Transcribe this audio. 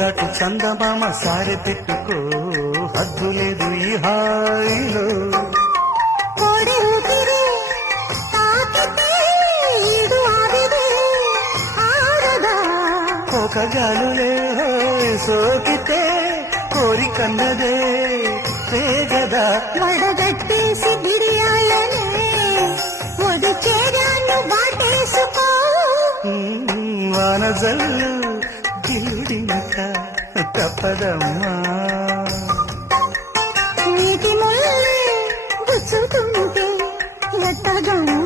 చాటు చందమామ సారె తిట్టుకో హద్దు లేదు ఈ హాయిలో కోడి ఊపిరి తాకితే ఈడు ఆవిరి ఆరదా ఒక గాలులే సోకితే కోరికన్నదే పేగదా వడగట్టేసి బిర్యాలనే ఒడి చేరాను బాటేసుకో వానజల్లు గిలుడినక తప్పదమ్మా నీటి ముళ్ళే గుచ్చుతుంటే ఎట్టగమ్మా